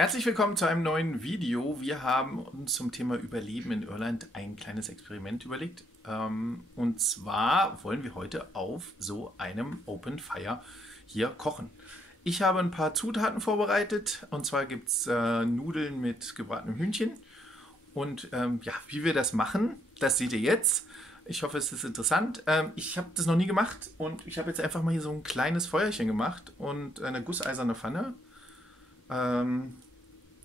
Herzlich willkommen zu einem neuen Video. Wir haben uns zum Thema Überleben in Irland ein kleines Experiment überlegt. Und zwar wollen wir heute auf so einem Open Fire hier kochen. Ich habe ein paar Zutaten vorbereitet. Und zwar gibt es Nudeln mit gebratenem Hühnchen. Und ja, wie wir das machen, das seht ihr jetzt. Ich hoffe, es ist interessant. Ich habe das noch nie gemacht und ich habe jetzt einfach mal hier so ein kleines Feuerchen gemacht und eine gusseiserne Pfanne.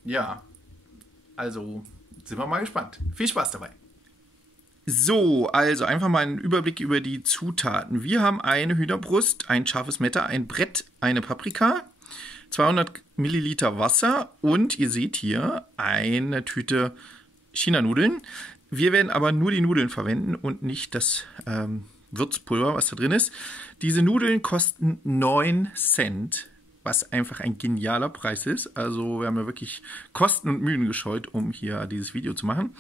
Ja, also sind wir mal gespannt. Viel Spaß dabei. So, also einfach mal einen Überblick über die Zutaten. Wir haben eine Hühnerbrust, ein scharfes Messer, ein Brett, eine Paprika, 200 Milliliter Wasser und ihr seht hier eine Tüte China-Nudeln. Wir werden aber nur die Nudeln verwenden und nicht das Würzpulver, was da drin ist. Diese Nudeln kosten 9 Cent, was einfach ein genialer Preis ist. Also wir haben ja wirklich Kosten und Mühen gescheut, um hier dieses Video zu machen.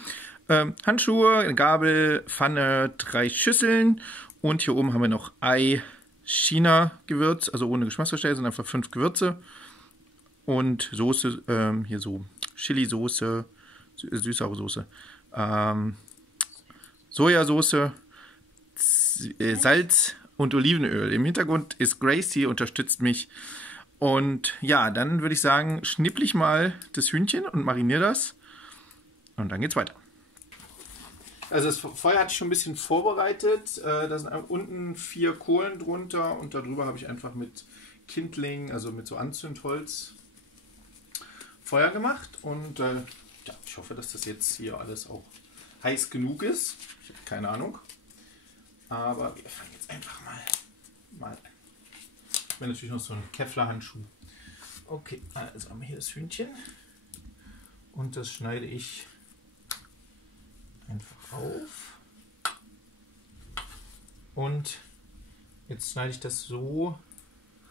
Handschuhe, eine Gabel, Pfanne, 3 Schüsseln und hier oben haben wir noch Ei, China-Gewürz, also ohne Geschmacksverstärker, sondern einfach 5 Gewürze und Soße, hier so Chili-Soße, süßsaure Soße, Sojasauce, Salz und Olivenöl. Im Hintergrund ist Grace, die unterstützt mich. Und ja, dann würde ich sagen, schnippel ich mal das Hühnchen und mariniere das. Und dann geht's weiter. Also das Feuer hatte ich schon ein bisschen vorbereitet. Da sind unten 4 Kohlen drunter und darüber habe ich einfach mit Kindling, also mit so Anzündholz, Feuer gemacht. Und ja, ich hoffe, dass das jetzt hier alles auch heiß genug ist. Ich habe keine Ahnung. Aber wir fangen jetzt einfach mal an. Ich habe natürlich noch so einen Kevlar-Handschuh. Okay, also haben wir hier das Hühnchen. Und das schneide ich einfach auf. Und jetzt schneide ich das so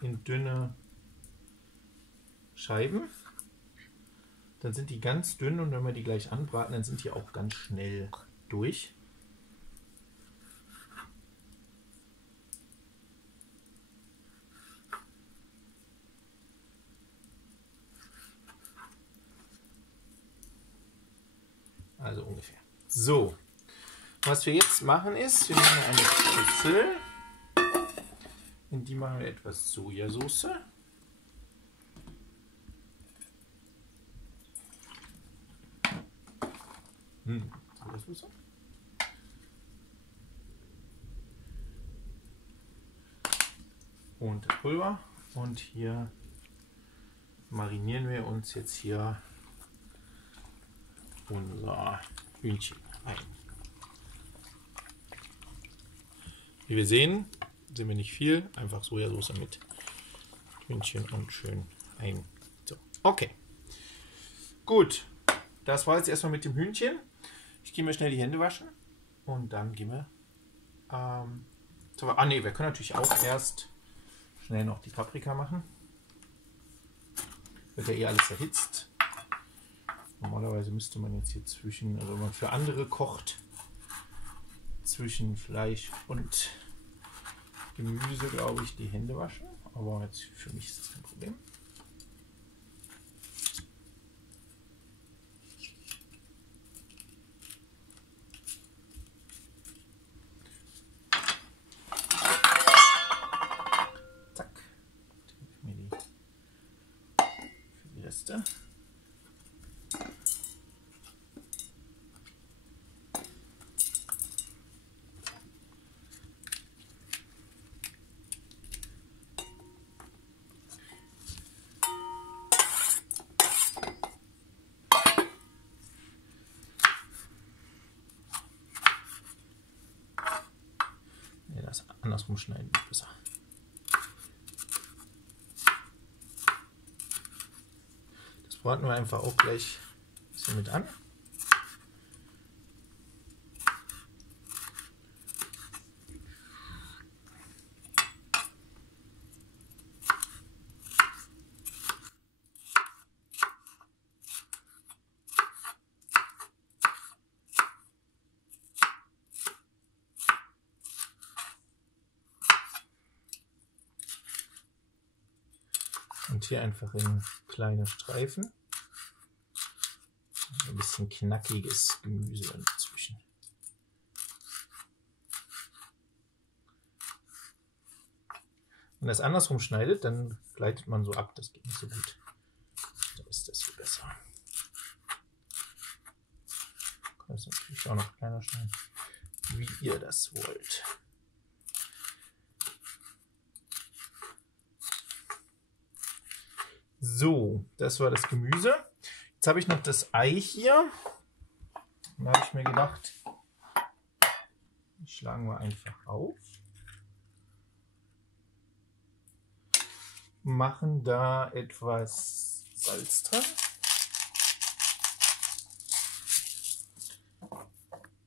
in dünne Scheiben. Dann sind die ganz dünn und wenn wir die gleich anbraten, dann sind die auch ganz schnell durch. Also ungefähr. So, was wir jetzt machen ist, wir nehmen eine Schüssel, in die machen wir etwas Sojasauce. Sojasauce. Und das Pulver. Und hier marinieren wir uns jetzt hier unser Hühnchen ein. Wie wir sehen, sind wir nicht viel, einfach Sojasauce mit Hühnchen und schön ein. So, okay. Gut, das war jetzt erstmal mit dem Hühnchen. Ich gehe mir schnell die Hände waschen und dann gehen wir. Ne, wir können natürlich auch erst schnell noch die Paprika machen. Wird ja eh alles erhitzt. Normalerweise müsste man jetzt hier zwischen, also wenn man für andere kocht, zwischen Fleisch und Gemüse, glaube ich, die Hände waschen. Aber jetzt für mich ist das kein Problem. Zack. Für die Reste. Andersrum schneiden ist besser. Das braten wir einfach auch gleich ein bisschen mit an. Und hier einfach in kleine Streifen. Ein bisschen knackiges Gemüse dazwischen. Wenn das andersrum schneidet, dann gleitet man so ab. Das geht nicht so gut. Dann ist das viel besser. Kann das natürlich auch noch kleiner schneiden, wie ihr das wollt. So, das war das Gemüse. Jetzt habe ich noch das Ei hier. Da habe ich mir gedacht, schlagen wir einfach auf. Machen da etwas Salz dran.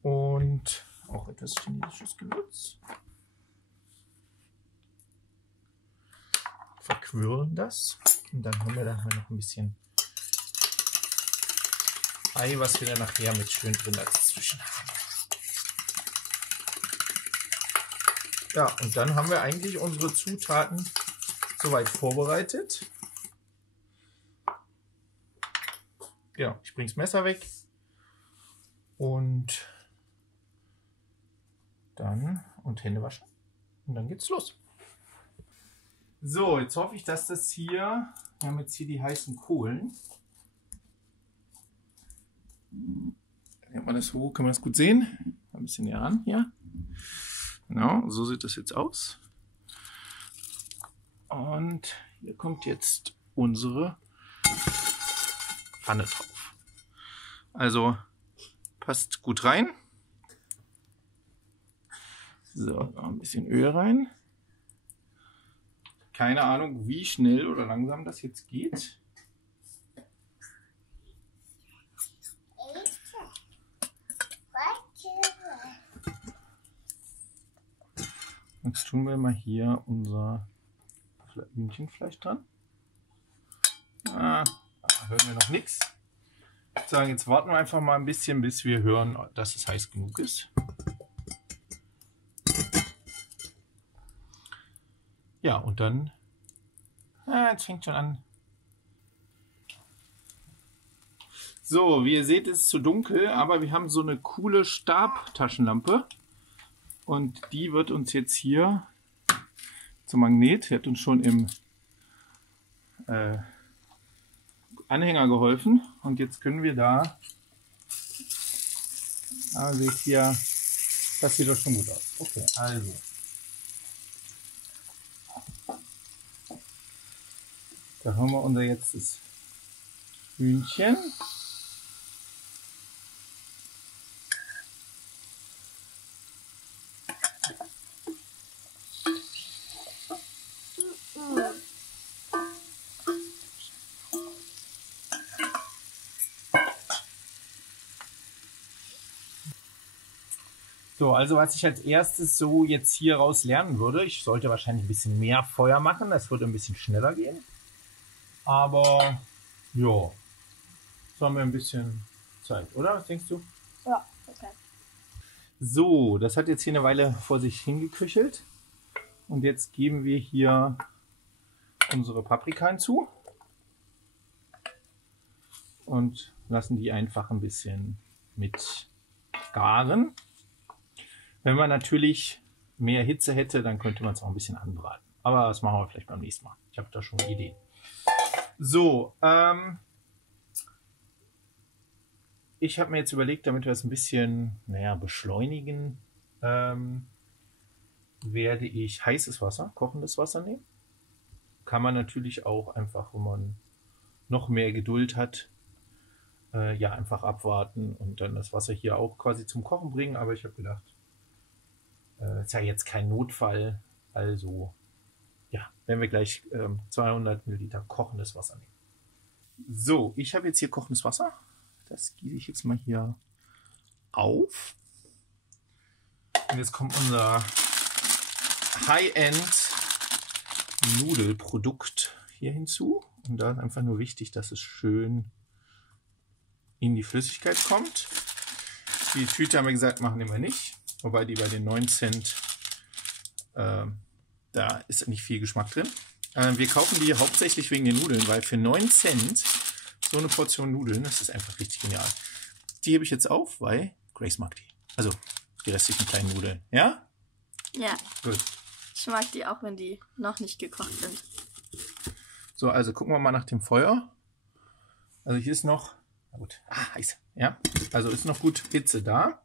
Und auch etwas chinesisches Gewürz. Verquirlen das. Und dann haben wir da noch ein bisschen Ei, was wir dann nachher mit schön drin dazwischen haben. Ja, und dann haben wir eigentlich unsere Zutaten soweit vorbereitet. Ja, ich bringe das Messer weg und Hände waschen und dann geht's los. So, jetzt hoffe ich, dass das hier, wir haben jetzt hier die heißen Kohlen. Nennt man das so, kann man das gut sehen? Ein bisschen näher ran hier. Genau, so sieht das jetzt aus. Und hier kommt jetzt unsere Pfanne drauf. Also passt gut rein. So, noch ein bisschen Öl rein. Keine Ahnung, wie schnell oder langsam das jetzt geht. Jetzt tun wir mal hier unser Hühnchenfleisch dran. Da hören wir noch nichts. Ich würde sagen, jetzt warten wir einfach mal ein bisschen, bis wir hören, dass es heiß genug ist. Ja, und dann, jetzt fängt schon an. So, wie ihr seht, ist es zu dunkel, aber wir haben so eine coole Stabtaschenlampe. Und die wird uns jetzt hier zum Magnet, die hat uns schon im Anhänger geholfen. Und jetzt können wir da, seht ihr, das sieht doch schon gut aus. Okay, also. Da haben wir unser jetzt das Hühnchen. So, also was ich als erstes so jetzt hier raus lernen würde, ich sollte wahrscheinlich ein bisschen mehr Feuer machen, das würde ein bisschen schneller gehen. Aber ja, so haben wir ein bisschen Zeit, oder? Was denkst du? Ja, okay. So, das hat jetzt hier eine Weile vor sich hingeköchelt. Und jetzt geben wir hier unsere Paprika hinzu. Und lassen die einfach ein bisschen mit garen. Wenn man natürlich mehr Hitze hätte, dann könnte man es auch ein bisschen anbraten. Aber das machen wir vielleicht beim nächsten Mal. Ich habe da schon Ideen. So, ich habe mir jetzt überlegt, damit wir es ein bisschen, beschleunigen, werde ich heißes Wasser, kochendes Wasser nehmen. Kann man natürlich auch einfach, wenn man noch mehr Geduld hat, einfach abwarten und dann das Wasser hier auch quasi zum Kochen bringen. Aber ich habe gedacht, ist ja jetzt kein Notfall, also ja, werden wir gleich 200 Milliliter kochendes Wasser nehmen. So, ich habe jetzt hier kochendes Wasser. Das gieße ich jetzt mal hier auf. Und jetzt kommt unser High-End Nudelprodukt hier hinzu. Und da ist einfach nur wichtig, dass es schön in die Flüssigkeit kommt. Die Tüte haben wir gesagt, machen wir nicht. Wobei die bei den 9 Cent, da ist nicht viel Geschmack drin. Wir kaufen die hauptsächlich wegen den Nudeln, weil für 9 Cent So eine Portion Nudeln, das ist einfach richtig genial. Die hebe ich jetzt auf, weil Grace mag die. Also die restlichen kleinen Nudeln. Ja? Ja. Gut. Ich mag die auch, wenn die noch nicht gekocht sind. So, also gucken wir mal nach dem Feuer. Also hier ist noch, na gut, heiß. Ja, also ist noch gut Hitze da.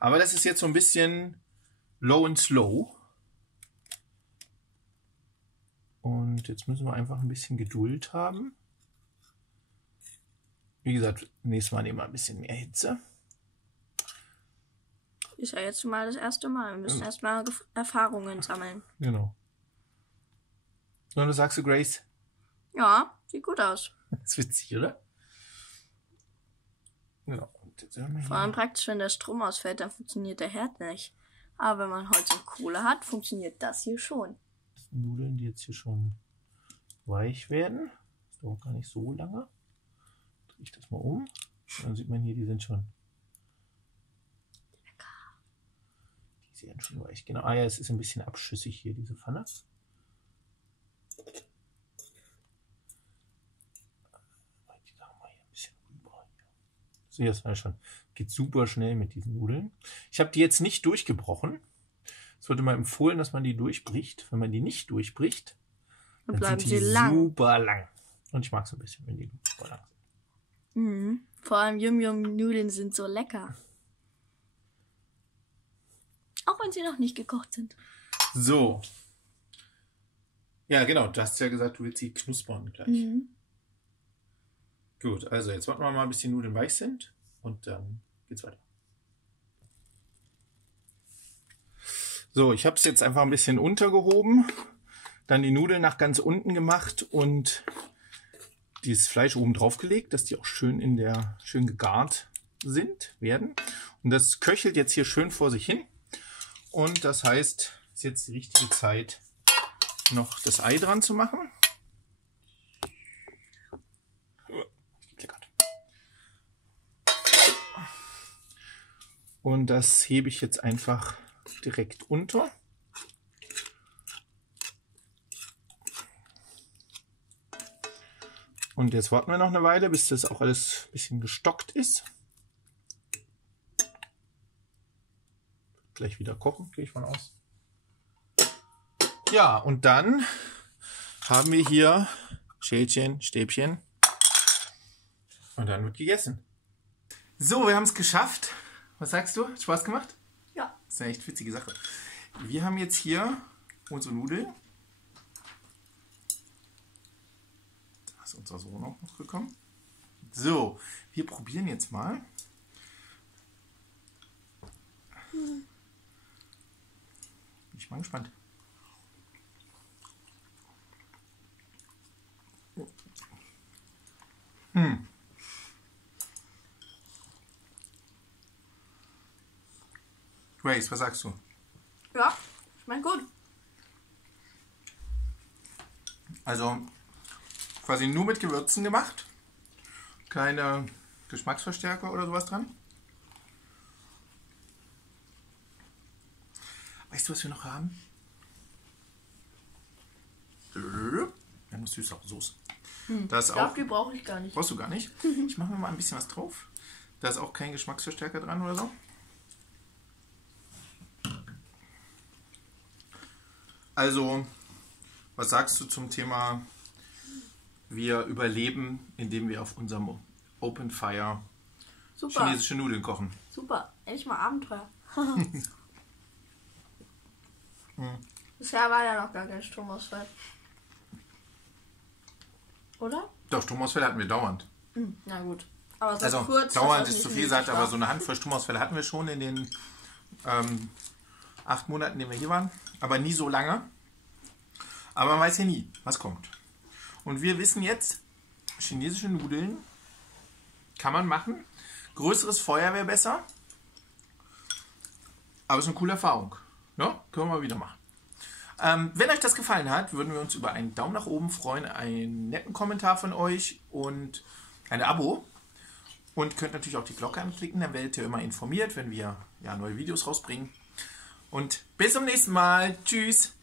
Aber das ist jetzt so ein bisschen low and slow. Und jetzt müssen wir einfach ein bisschen Geduld haben. Wie gesagt, nächstes Mal nehmen wir ein bisschen mehr Hitze. Ist ja jetzt mal das erste Mal. Wir müssen erstmal Erfahrungen sammeln. Genau. So, und du sagst du, Grace? Ja, sieht gut aus. Das ist witzig, oder? Genau. Und jetzt haben wir Vor allem praktisch, wenn der Strom ausfällt, dann funktioniert der Herd nicht. Aber wenn man Holz und Kohle hat, funktioniert das hier schon. Nudeln, die jetzt hier schon weich werden. Das dauert gar nicht so lange. Drehe ich das mal um. Dann sieht man hier, die sind schon. Die sind schon weich. Genau. Ah ja, es ist ein bisschen abschüssig hier, diese Pfanne. Die machen wir hier ein bisschen rüber. So, das war schon. Geht super schnell mit diesen Nudeln. Ich habe die jetzt nicht durchgebrochen. Es wird immer empfohlen, dass man die durchbricht. Wenn man die nicht durchbricht, Dann dann bleiben sind die sie lang. super lang. Und ich mag es ein bisschen, wenn die super lang sind. Mhm. Vor allem Yum-Yum-Nudeln sind so lecker. Auch wenn sie noch nicht gekocht sind. So. Ja, genau. Du hast ja gesagt, du willst sie knuspern gleich. Mhm. Gut, also jetzt warten wir mal, bis die Nudeln weich sind. Und dann geht's weiter. So, ich habe es jetzt einfach ein bisschen untergehoben. Dann die Nudeln nach ganz unten gemacht und dieses Fleisch oben drauf gelegt, dass die auch schön schön gegart werden. Und das köchelt jetzt hier schön vor sich hin. Und das heißt, es ist jetzt die richtige Zeit, noch das Ei dran zu machen. Und das hebe ich jetzt einfach direkt unter. Und jetzt warten wir noch eine Weile, bis das auch alles ein bisschen gestockt ist. Gleich wieder kochen, gehe ich von aus. Ja, und dann haben wir hier Schälchen, Stäbchen. Und dann wird gegessen. So, wir haben es geschafft. Was sagst du? Hat Spaß gemacht? Ja. Das ist eine echt witzige Sache. Wir haben jetzt hier unsere Nudeln. Da ist unser Sohn auch noch gekommen. So, wir probieren jetzt mal. Bin ich mal gespannt. Grace, was sagst du? Ja, schmeckt gut. Also quasi nur mit Gewürzen gemacht. Keine Geschmacksverstärker oder sowas dran. Weißt du, was wir noch haben? Wir haben noch Süßsauersoße. Da ist Ich auch, glaube, die brauche ich gar nicht. brauchst du gar nicht. Ich mache mir mal ein bisschen was drauf. Da ist auch kein Geschmacksverstärker dran oder so. Also, was sagst du zum Thema, wir überleben, indem wir auf unserem Open Fire Super. chinesische Nudeln kochen? Super. Endlich mal Abenteuer. Bisher war ja noch gar kein Stromausfall. Oder? Doch, Stromausfälle hatten wir dauernd. Na gut. Aber so Also kurz. dauernd dass das ist zu nicht viel nötig gesagt, aber war. so eine Handvoll Stromausfälle hatten wir schon in den 8 Monaten, in denen wir hier waren. Aber nie so lange. Aber man weiß ja nie, was kommt. Und wir wissen jetzt, chinesische Nudeln kann man machen. Größeres Feuer wäre besser. Aber es ist eine coole Erfahrung. Ja, können wir mal wieder machen. Wenn euch das gefallen hat, würden wir uns über einen Daumen nach oben freuen, einen netten Kommentar von euch und ein Abo. Und könnt natürlich auch die Glocke anklicken, dann werdet ihr immer informiert, wenn wir neue Videos rausbringen. Und bis zum nächsten Mal. Tschüss.